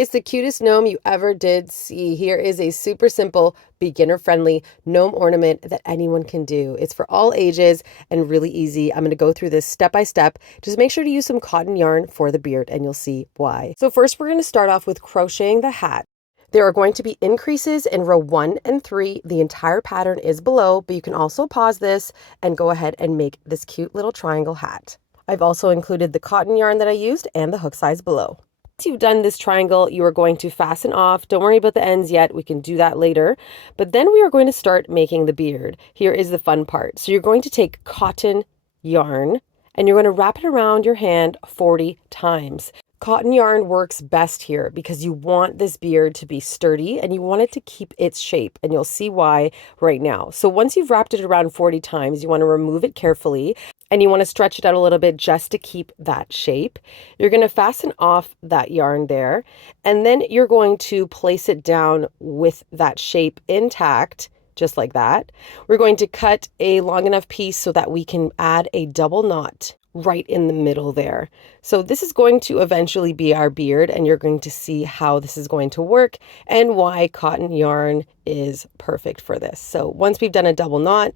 It's the cutest gnome you ever did see. Here is a super simple, beginner-friendly gnome ornament that anyone can do. It's for all ages and really easy. I'm going to go through this step by step. Just make sure to use some cotton yarn for the beard and you'll see why. So first we're going to start off with crocheting the hat. There are going to be increases in row 1 and 3. The entire pattern is below, but you can also pause this and go ahead and make this cute little triangle hat. I've also included the cotton yarn that I used and the hook size below. Once you've done this triangle, you are going to fasten off. Don't worry about the ends yet. We can do that later. But then we are going to start making the beard. Here is the fun part. So you're going to take cotton yarn and you're going to wrap it around your hand 40 times. Cotton yarn works best here because you want this beard to be sturdy and you want it to keep its shape, and you'll see why right now. So once you've wrapped it around 40 times, you want to remove it carefully and you want to stretch it out a little bit just to keep that shape. You're going to fasten off that yarn there, and then you're going to place it down with that shape intact, just like that. We're going to cut a long enough piece so that we can add a double knot right in the middle there. So this is going to eventually be our beard, and you're going to see how this is going to work and why cotton yarn is perfect for this. So once we've done a double knot,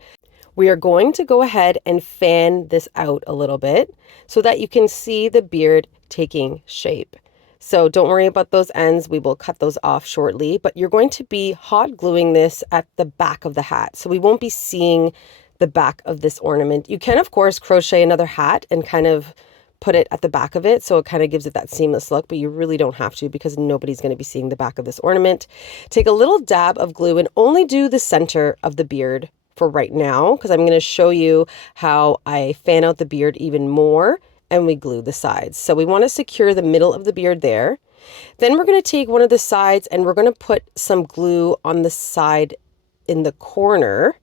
we are going to go ahead and fan this out a little bit so that you can see the beard taking shape. So don't worry about those ends. We will cut those off shortly, but you're going to be hot gluing this at the back of the hat. So we won't be seeing the back of this ornament. You can, of course, crochet another hat and kind of put it at the back of it, so it kind of gives it that seamless look, but you really don't have to because nobody's going to be seeing the back of this ornament. Take a little dab of glue and only do the center of the beard for right now, because I'm going to show you how I fan out the beard even more and we glue the sides. So we want to secure the middle of the beard there. Then we're going to take one of the sides and we're going to put some glue on the side in the corner.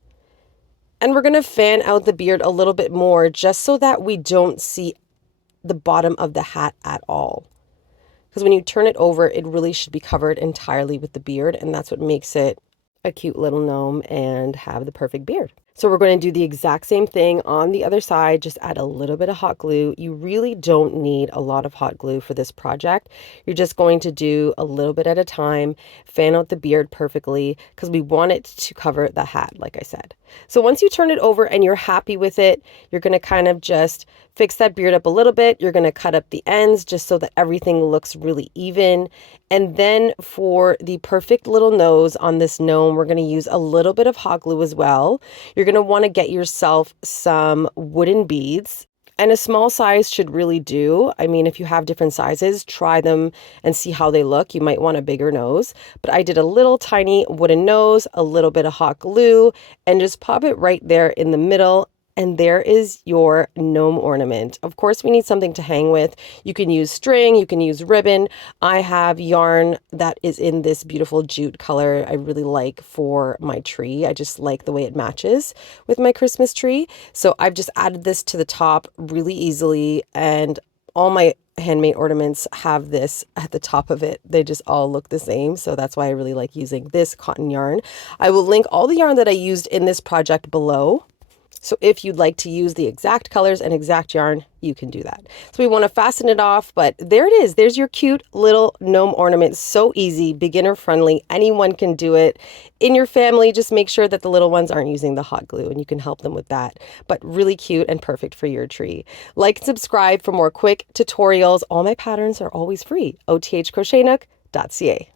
And we're going to fan out the beard a little bit more just so that we don't see the bottom of the hat at all. Because when you turn it over, it really should be covered entirely with the beard, and that's what makes it a cute little gnome and have the perfect beard. So we're going to do the exact same thing on the other side, just add a little bit of hot glue. You really don't need a lot of hot glue for this project. You're just going to do a little bit at a time, fan out the beard perfectly because we want it to cover the hat, like I said. So once you turn it over and you're happy with it, you're going to kind of just fix that beard up a little bit. You're going to cut up the ends just so that everything looks really even. And then for the perfect little nose on this gnome, we're going to use a little bit of hot glue as well. You're going to want to get yourself some wooden beads, and a small size should really do. I mean, if you have different sizes, try them and see how they look. You might want a bigger nose, but I did a little tiny wooden nose, a little bit of hot glue, and just pop it right there in the middle. And there is your gnome ornament. Of course, we need something to hang with. You can use string, you can use ribbon. I have yarn that is in this beautiful jute color I really like for my tree. I just like the way it matches with my Christmas tree. So I've just added this to the top really easily, and all my handmade ornaments have this at the top of it. They just all look the same. So that's why I really like using this cotton yarn. I will link all the yarn that I used in this project below. So if you'd like to use the exact colors and exact yarn, you can do that. So we want to fasten it off, but there it is. There's your cute little gnome ornament. So easy, beginner friendly. Anyone can do it. In your family, just make sure that the little ones aren't using the hot glue and you can help them with that. But really cute and perfect for your tree. Like and subscribe for more quick tutorials. All my patterns are always free. othcrochetnook.ca.